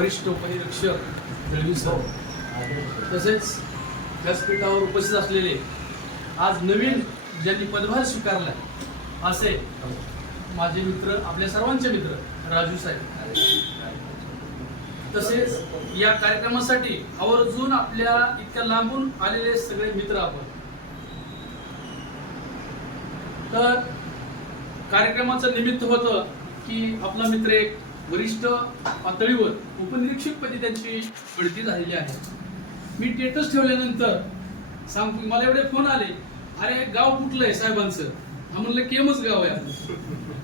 वरिष्ठ उपनिरीक्षक दळवी सर. तसेच व्यासपीठावर उपस्थित असलेले आज नवीन ज्यांनी पदभार स्वीकारला असे माझे मित्र आपल्या सर्वांचे मित्र राजू साहेब. तसेच या कार्यक्रमासाठी आवर्जून आपल्या इतक्या लांबून आलेले सगळे मित्र आपण. तर कार्यक्रमाचं निमित्त होतं की आपला मित्र एक वरिष्ठ पातळीवर उपनिरीक्षकपदी त्यांची बढती झालेली आहे. मी टेटस ठेवल्यानंतर सांगतो मला एवढे फोन आले अरे गाव कुठलं आहे साहेबांचं? हा म्हणलं केमच गाव आहे आपलं.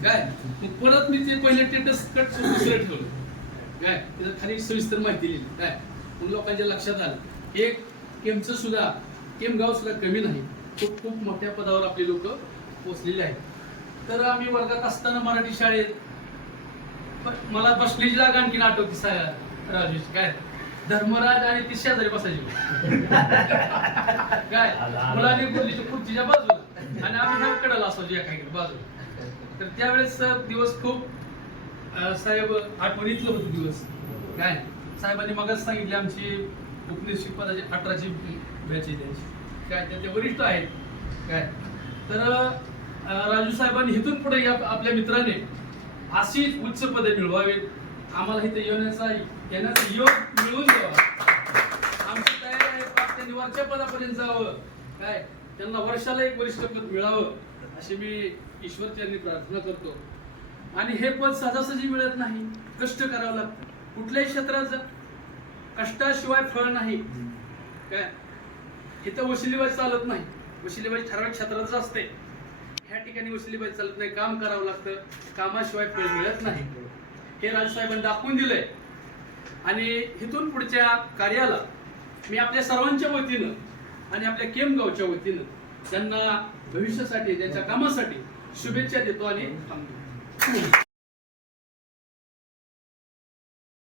काय? मग परत मी ते पहिले टेटस कट दुसरं ठेवलं. काय? त्याच्यात खाली सविस्तर माहिती लिहिली. काय? मग लोकांच्या लक्षात आलं. एक केमचं सुद्धा केम गाव सुद्धा कमी नाही. खूप खूप मोठ्या पदावर आपले लोक पोचलेले आहेत. तर आम्ही वर्गात असताना मराठी शाळेत मला बसलीची जागा आणखीन आठवते सा राजेश काय? धर्मराज आणि ती शेजारी बसायची. काय? मुलांनी बोललीच्या खुर्चीच्या बाजूला. आणि आम्ही ह्या कडेला असायचो एका इकडे बाजूला. तर त्यावेळेस दिवस खूप साहेब आठवणीतलं होतं दिवस. काय? साहेबांनी मगच सांगितले आमची उपनिरीक्षक पदाची अठराची बॅच आहे त्यांची. काय? ते वरिष्ठ आहेत. काय? तर राजू साहेबांनी इथून पुढे आपल्या मित्राने अशीच उच्च पदे मिळवावीत. आम्हाला इथे येण्याचा येण्याचा योग मिळवून द्यावा. आमची तयारी आहे पाच त्यांनी वरच्या पदापर्यंत जावं. काय? त्यांना वर्षाला एक वरिष्ठ पद मिळावं अशी मी ईश्वर त्यांनी प्रार्थना करतो. आणि हे पद सहजासहजी मिळत नाही कष्ट करावं लागतं. कुठल्याही क्षेत्रात कष्टाशिवाय फळ नाही. काय? इथं वशिलीबाजी चालत नाही. वशिलीबाजी ठराविक क्षेत्रातच असते. ठिकाणी ठिकाणी पाहिजे चालत नाही काम करावं लागतं कामाशिवाय फळ मिळत नाही. हे राजसाहेबांनी दाखवून दिलंय. आणि इथून पुढच्या कार्याला मी आपल्या सर्वांच्या वतीनं आणि आपल्या केम गावच्या वतीनं त्यांना भविष्यासाठी त्यांच्या कामासाठी शुभेच्छा देतो आणि थांबतो.